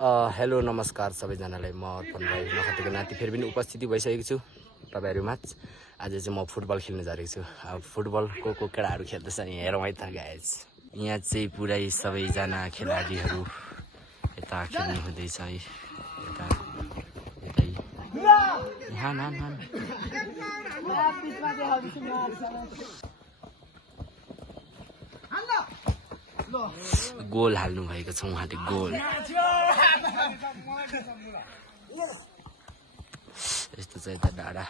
Hello नमस्कार सबैजनालाई म अर्पण राई नखतेको नाति फेरि पनि उपस्थिति भइसकेको छु तपाईहरुमा। आज चाहिँ म फुटबल खेल्न जारेको छु। अब फुटबल को केटाहरु खेल्दैछ हेरौँ है त गाइस। यहाँ चाहिँ पुरै सबैजना खेलाडीहरु यता खेल्नु हुँदैछ है। यता यतै यहाँ नान गोल हाल्नु भएको छ उहाँले गोल। यस्तो चाहिँ यता डाँडा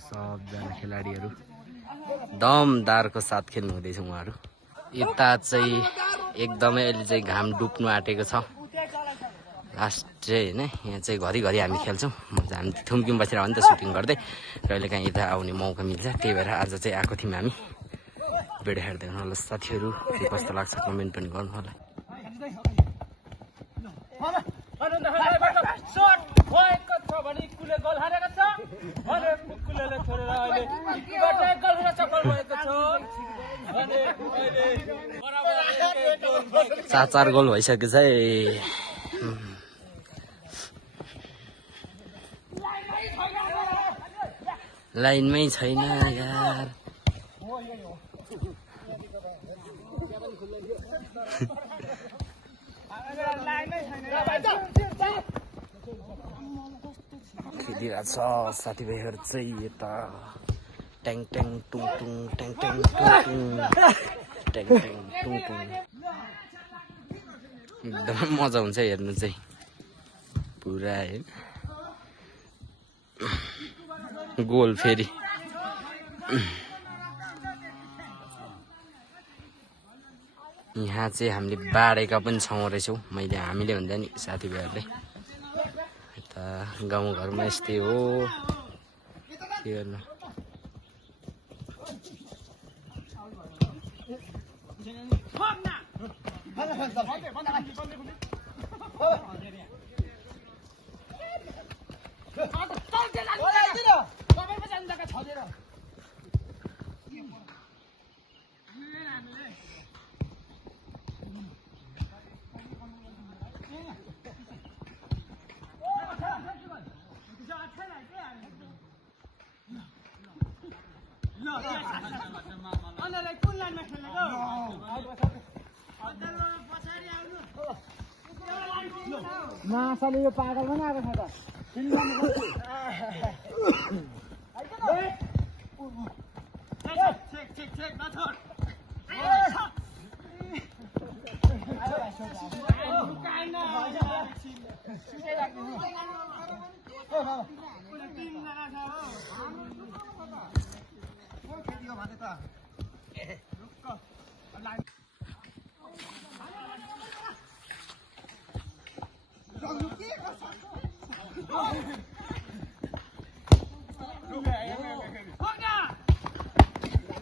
सबजना खेलाडीहरु दमदारको साथ खेल्नु हुँदैछ उहाँहरु। यता चाहिँ एकदमै अहिले चाहिँ घाम डुब्नु आँटेको छ लास्ट चाहिँ हैन। यहाँ चाहिँ घरिघरि हामी खेल्छौँ। हामी थुम्किम बसेर हो नि त सुटिङ गर्दै, कहिलेकाहीँ यता आउने मौका मिल्छ। त्यही भएर आज चाहिँ आएको थियौँ हामी भिडियो हेर्दै हुनु होला। साथीहरु के कस्तो लाग्छ कमेन्ट पनि गर्नु होला। चार गोल भइसक्यो चाहिँ। लाइनमै छैन यार। खेलिरहेको छ साथीभाइहरु चाहिँ यता ट्याङ ट्याङ टुङ टुङ ट्याङ ट्याङ टुङ टुङ ट्याङ ट्याङ टुङ टुङ। एकदमै मजा हुन्छ हेर्नु चाहिँ पुरा है। गोल फेरि यहाँ चाहिँ हामीले बाडेका पनि छौँ रहेछौँ। हामीले भन्दा नि साथीभाइहरूले। यता गाउँघरमा यस्तै हो के गर्नु। मासाले यो पागल पनि आएको छ त।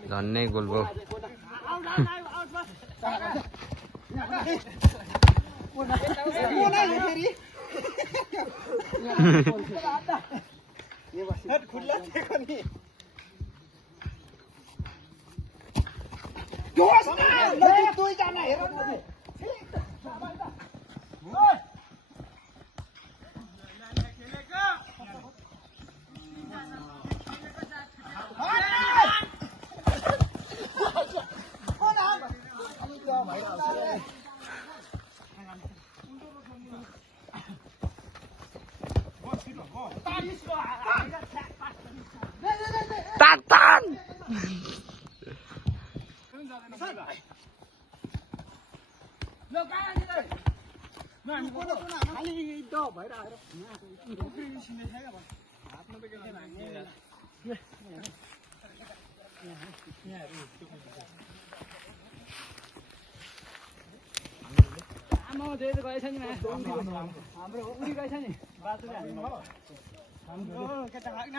धन्नै गोल भयो। Tatan! आमा धेरै त गएछ नि हाम्रो उडी गएछ नि बाटोले हाम्रो केटा होइन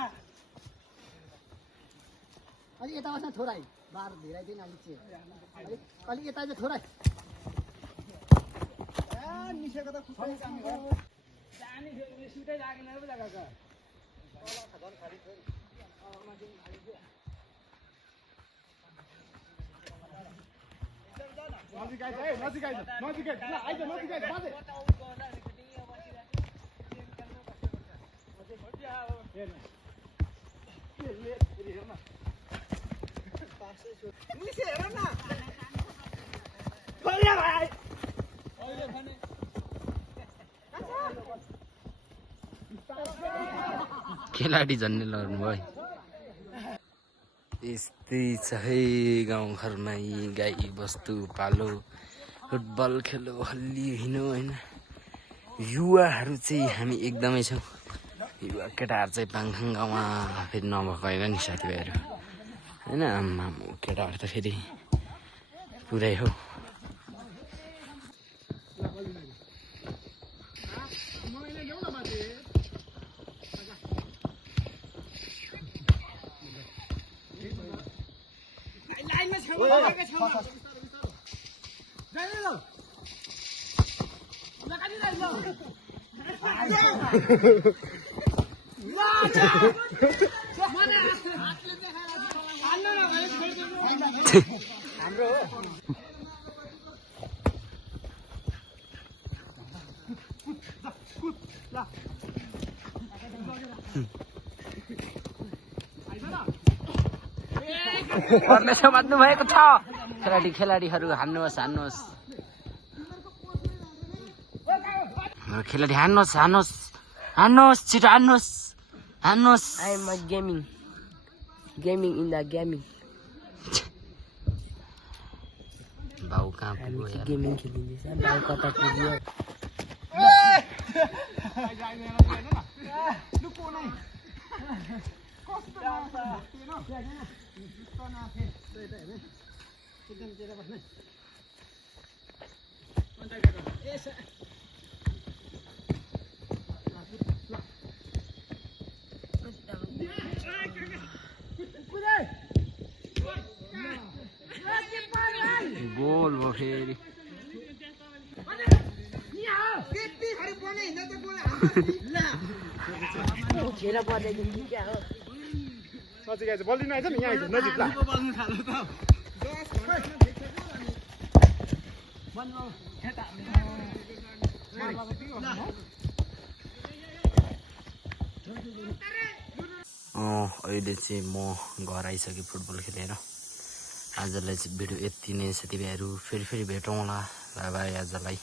अलि यता बस्न थोरै बार धेरै दिन अलिक चाहिँ अलिक यता चाहिँ थोरै निसेको त खुट्टै काम गर्यो जानी सुटै लागेन पो जग्गा नजिक आइज है नजिक आइज नजिक आइज ल आइज नजिक आइज बाजे निसे हेर न बलिया भाइ खेलाडी झन्ने लड्नु भयो यस्तै छ है गाउँघरमा यी गाई बस्तु पालो फुटबल खेलो हल्ली हिँड्यो होइन युवाहरू चाहिँ हामी एकदमै छौँ युवा केटाहरू चाहिँ पाङथाङ गाउँमा फेरि नभएको होइन नि साथीभाइहरू होइन आम्मा केटाहरू त फेरि पुरै हो बाँध्नु भएको छ खेलाडीहरू हान्नुहोस् हान्नुहोस् खेलाडी हान्नुहोस् हान्नुहोस् हान्नुहोस् छिटो हान्नुहोस् हान्नुहोस् I am a gaming in the gaming. भाउ कहाँ पुग्यो यार Gaming खेलिँदैछ बाउ कता पुग्यो गोल भयो फेरि खेर पर्दैदेखि क्या हो नजिक आइज बलिन आइज नि यहाँ आइज नजिक ल अहिले चाहिँ म घर आइसकेँ फुटबल खेलेर आजलाई चाहिँ भिडियो यति नै साथीभाइहरू फेरि भेटौँला बाई बाई आजलाई